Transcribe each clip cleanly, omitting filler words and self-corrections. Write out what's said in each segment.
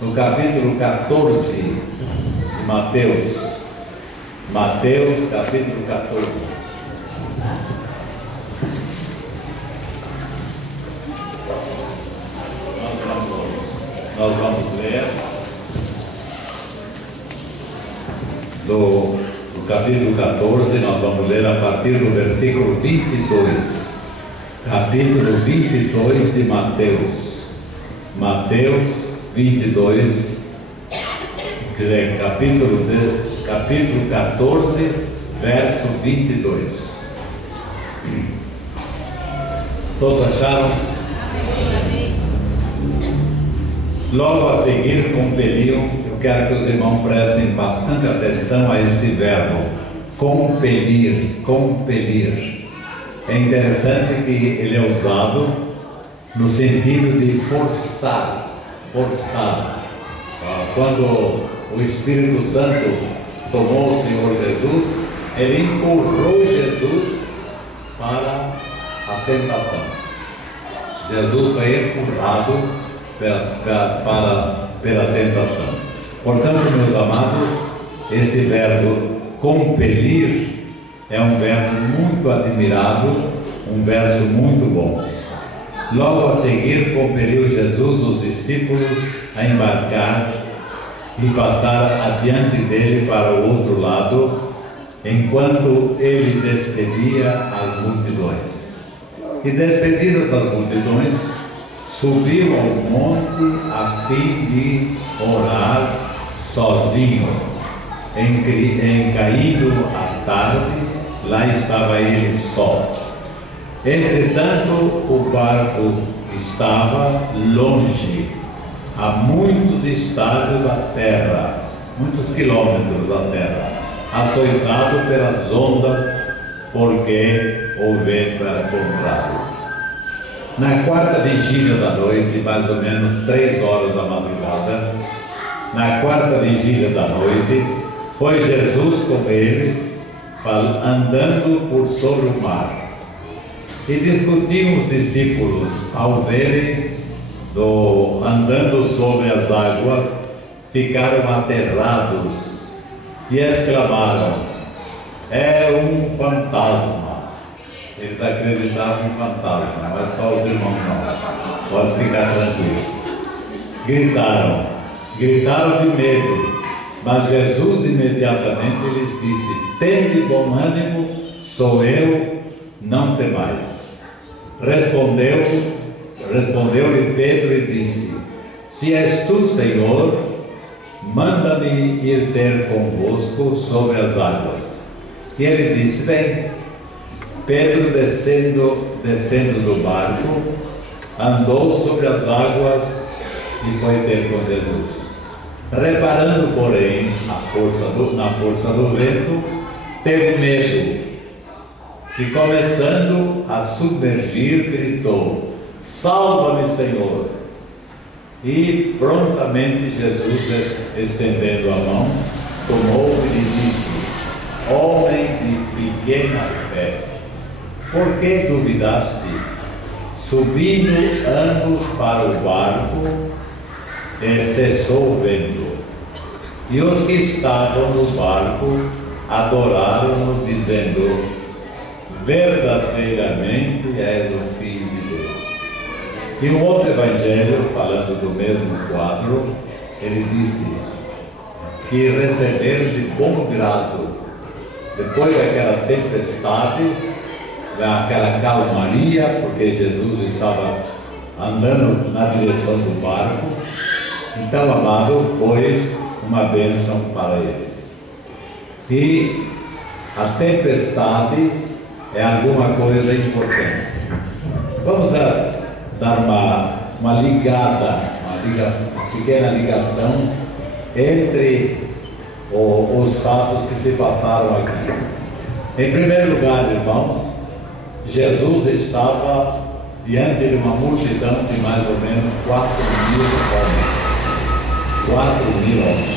no capítulo 14 de Mateus. Mateus, capítulo 14. Nós vamos ler do capítulo 14, nós vamos ler a partir do versículo 22. Capítulo 22 de Mateus. Mateus 22, quer dizer, capítulo 14, verso 22. Todos acharam? Logo a seguir compeliam. Eu quero que os irmãos prestem bastante atenção a este verbo, compelir, compelir. É interessante que ele é usado no sentido de forçar, forçar. Quando o Espírito Santo tomou o Senhor Jesus, ele empurrou Jesus para a tentação. Jesus foi empurrado pela tentação. Portanto, meus amados, este verbo compelir é um verbo muito admirado, um verso muito bom. Logo a seguir, compeliu Jesus os discípulos a embarcar e passar adiante dele para o outro lado, enquanto ele despedia as multidões. E despedidas as multidões, subiu ao monte a fim de orar sozinho. Em caindo a tarde, lá estava ele só. Entretanto, o barco estava longe, a muitos estádios da terra, muitos quilômetros da terra, açoitado pelas ondas, porque o vento era contrário. Na quarta vigília da noite, mais ou menos 3 horas da madrugada, na quarta vigília da noite, foi Jesus com eles, andando por sobre o mar. E discutiam os discípulos, ao verem andando sobre as águas, ficaram aterrados e exclamaram: é um fantasma. Eles acreditavam em fantasma, mas só os irmãos não. Pode ficar tranquilos. Gritaram de medo, mas Jesus imediatamente lhes disse: tende bom ânimo, sou eu, não temais. Respondeu-lhe Pedro e disse: se és tu, Senhor, manda-me ir ter convosco sobre as águas. E ele disse: vem. Pedro, descendo do barco, andou sobre as águas e foi ter com Jesus. Reparando, porém, na força do vento, teve medo e, começando a submergir, gritou: salva-me, Senhor! E prontamente Jesus, estendendo a mão, tomou-o e lhe disse: homem de pequena fé, por que duvidaste? Subindo ambos para o barco, cessou o vento. E os que estavam no barco adoraram-no, dizendo: verdadeiramente és o Filho de Deus. E um outro evangelho, falando do mesmo quadro, ele disse que receberam de bom grado, depois daquela tempestade, aquela calmaria, porque Jesus estava andando na direção do barco. Então, amado, foi uma bênção para eles. E a tempestade é alguma coisa importante. Vamos dar uma pequena ligação entre os fatos que se passaram aqui. Em primeiro lugar, irmãos, Jesus estava diante de uma multidão de mais ou menos 4.000 homens. 4.000 homens.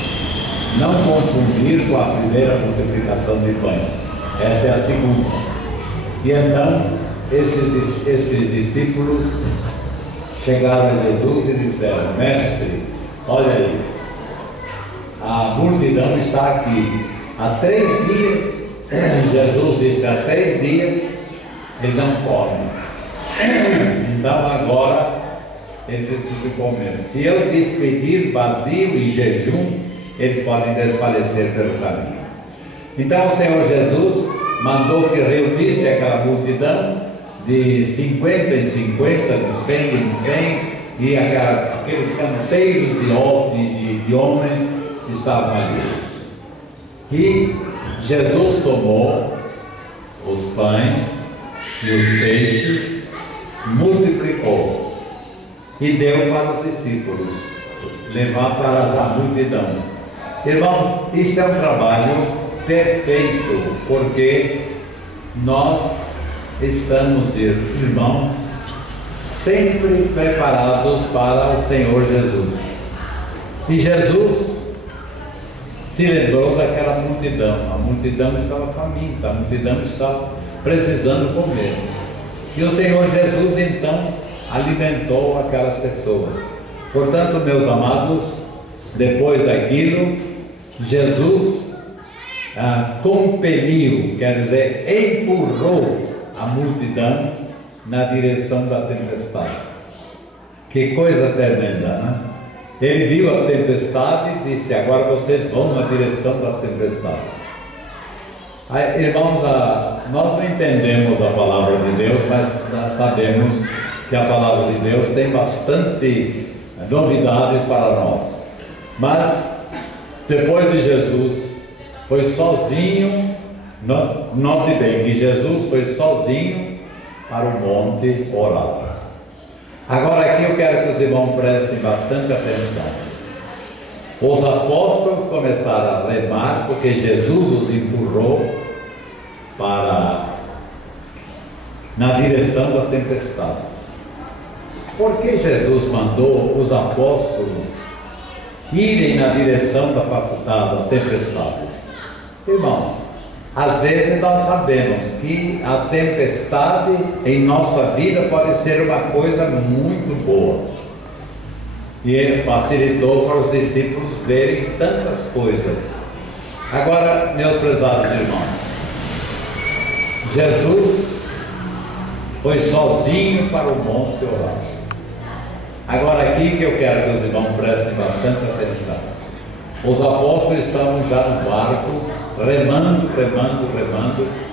Não confundir com a primeira multiplicação de pães. Essa é a segunda. E então, esses discípulos chegaram a Jesus e disseram: mestre, Olha aí, a multidão está aqui. Há 3 dias, Jesus disse, há 3 dias eles não comem. Então agora eles precisam comer. Se eu despedir vazio e jejum, eles podem desfalecer pelo caminho. Então o Senhor Jesus mandou que reunisse aquela multidão de 50 em 50, de 100 em 100, e aqueles canteiros de homens estavam ali. E Jesus tomou os pães e os peixes, multiplicou e deu para os discípulos levar para a multidão. Irmãos, isso é um trabalho perfeito, porque nós estamos, irmãos, sempre preparados para o Senhor Jesus. E Jesus se lembrou daquela multidão. A multidão estava faminta, a multidão estava precisando comer. E o Senhor Jesus então alimentou aquelas pessoas. Portanto, meus amados, depois daquilo, Jesus compeliu, quer dizer, empurrou a multidão na direção da tempestade. Que coisa tremenda, né? Ele viu a tempestade e disse: agora vocês vão na direção da tempestade. Aí, irmãos, nós não entendemos a palavra de Deus, mas sabemos que a palavra de Deus tem bastante novidades para nós. Mas depois de Jesus foi sozinho, note bem que Jesus foi sozinho para o monte orar. Agora aqui eu quero que os irmãos prestem bastante atenção. Os apóstolos começaram a remar porque Jesus os empurrou na direção da tempestade. Por que Jesus mandou os apóstolos irem na direção da tempestade? Irmão, às vezes nós sabemos que a tempestade em nossa vida pode ser uma coisa muito boa. E ele facilitou para os discípulos verem tantas coisas. Agora, meus prezados irmãos, Jesus foi sozinho para o monte orar. Agora aqui que eu quero que os irmãos prestem bastante atenção. Os apóstolos estavam já no barco, remando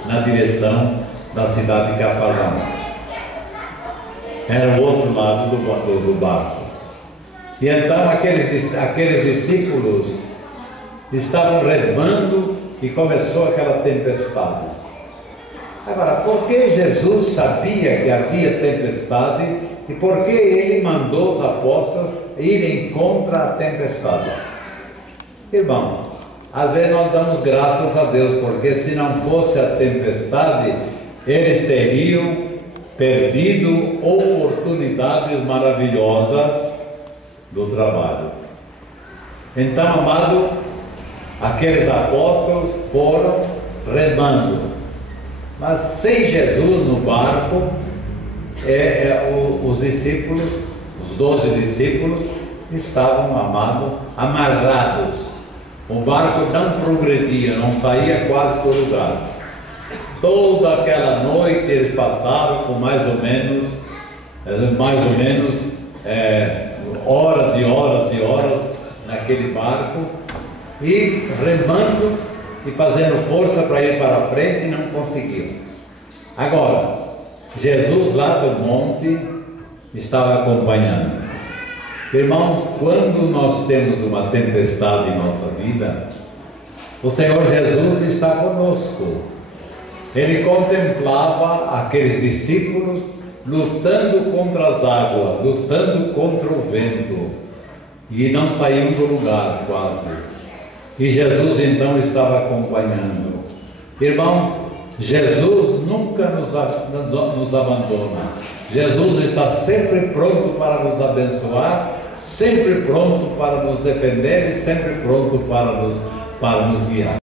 na direção da cidade de Cafarnaum. Era o outro lado do barco. E então aqueles discípulos estavam remando e começou aquela tempestade. Agora, por que Jesus sabia que havia tempestade e por que ele mandou os apóstolos irem contra a tempestade? Irmão, às vezes nós damos graças a Deus, porque se não fosse a tempestade, eles teriam perdido oportunidades maravilhosas do trabalho. Então, amado, aqueles apóstolos foram remando, mas sem Jesus no barco, os discípulos, os 12 discípulos, estavam, amado, amarrados. O barco não progredia, não saía quase do lugar. Toda aquela noite eles passaram com mais ou menos horas e horas e horas naquele barco e remando e fazendo força para ir para frente e não conseguiam. Agora, Jesus lá do monte estava acompanhando. Irmãos, quando nós temos uma tempestade em nossa vida, o Senhor Jesus está conosco. Ele contemplava aqueles discípulos lutando contra as águas, lutando contra o vento, e não saíam do lugar quase. E Jesus então estava acompanhando. Irmãos, Jesus nunca nos abandona. Jesus está sempre pronto para nos abençoar, sempre pronto para nos defender e sempre pronto para nos guiar.